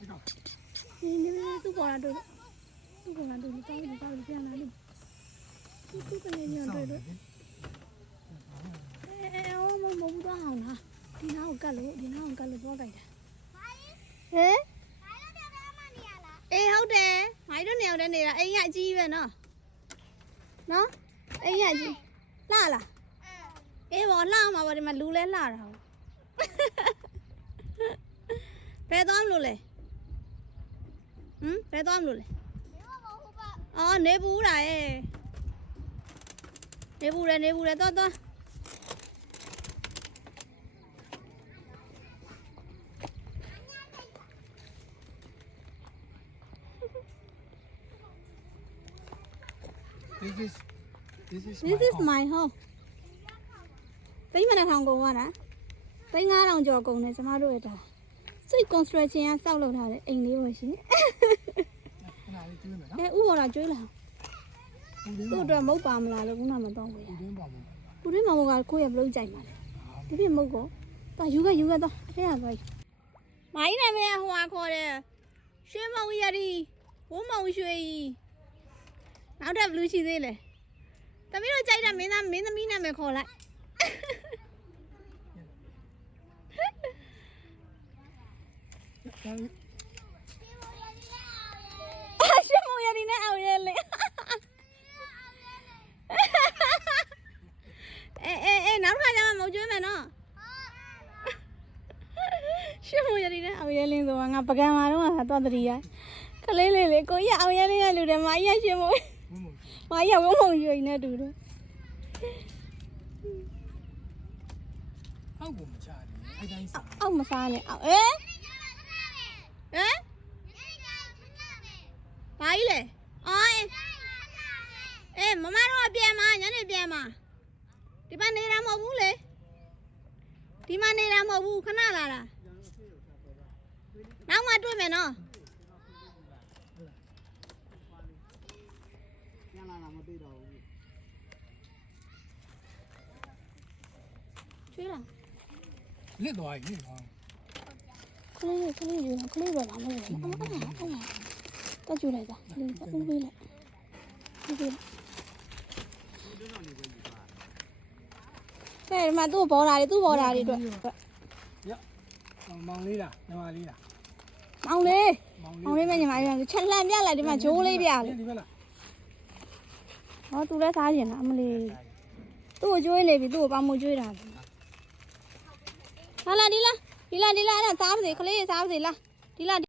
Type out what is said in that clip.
你不管对，不管对，你到底变哪里？你跟那样对对。哎，我冇多行啦，ဒီနာကိုကတ်လို့သွားကြိုက်တယ်ဟဲ့အေးဟုတ်တယ်မိုင်းတို့နေရာတဲ့နေတာအိမ်ရအကြီးပဲနော်အိမ်ရကြီးလှလားအေးဘောလှအောင်ပါဗောဒီမှာလူလဲလှတာဟုတ်ဘယ်သွားမလို့လဲဘယ်သွားမလို့လဲအော်နေဘူးတာရဲ့နေဘူးတယ်သွားThis is my home. သိမနဲ့ထောင်ကုန်ကလားသိ9000ကျော်ကုန်တယ်ကျမတို့ရဲ့ဒါစိတ် construction ကစောက်လုပ်ထားတဲ့အိမ်လေးပဲရှင်ဥပေါ်လာကျွေးလာသူ့အတွက်မုတ်ပါမလားလို့ခုနမတော့ဘူးပူရင်းမောင်ကကိုယ့်ရဲ့ဘလို့ကြိုက်ပါလေဒီပြမုတ်ကောသွားယူခဲ့တော့အဲ့ဒါသွားမိုင်းနာမည်ဟိုဟာခေါ်တယ်ရွှေမောင်ရည်ဝုံးမောင်ရွှေနောက်တဲ့ဘလူးရှိသေးလေသမီးတို့ကြိုက်တာမင်းသမီးနာမည်ခေါ်လိုက်ရှမောရည်နဲ့အောင်ရဲလေအေးနောက်တစ်ခါကျမှမဟုတ်ကျွေးမယ်နော်ရှမောရည်နဲ့အောင်ရဲလင်းဆိုတာငါပကံမာတော့ငါသွားတရီရကလေးလေးလေကိုကြီးအောင်ရဲလင်းရလူတယ်မကြီးရရှမောမကြီးဝုံမုံရွှေနဲ့တူတယ်အောက်ကိုမချနဲ့အဲ့တိုင်းစားအောက်မစားနဲ့အောက်ဘာကြီးလဲအော်အေးမမတို့ပြန်มาညနေပြန်มาဒီမှာနေတာမဟုတ်ဘူးလေဒီမှာနေတာမဟုတ်ဘူးခဏလာတာနောက်မှတွေ့မယ်နော်ပြန်လာတာမတွေ့တော့ဘူးကျွေးလားလစ်သွားပြီကလေးယူကလေးပဲလာမလို့တော့ကျူလိုက်တာဦးပေးလိုက်ကဲမသူ့ဘော်ဓာတွေအတွက်ရမောင်လေးလားညီမလေးလားမောင်လေးမညီမလေးချက်လှန်ပြလိုက်ဒီမှာဂျိုးလေးပြလေဒီဘက်လားဟောသူလည်းစားကျင်လားအမလေးသူ့ကိုကျွေးနေပြီသူ့ကိုပေါမကျွေးတာဟာလာဒီလားအဲ့ဒါစားပါစေခလေးစားပါစေလားဒီလား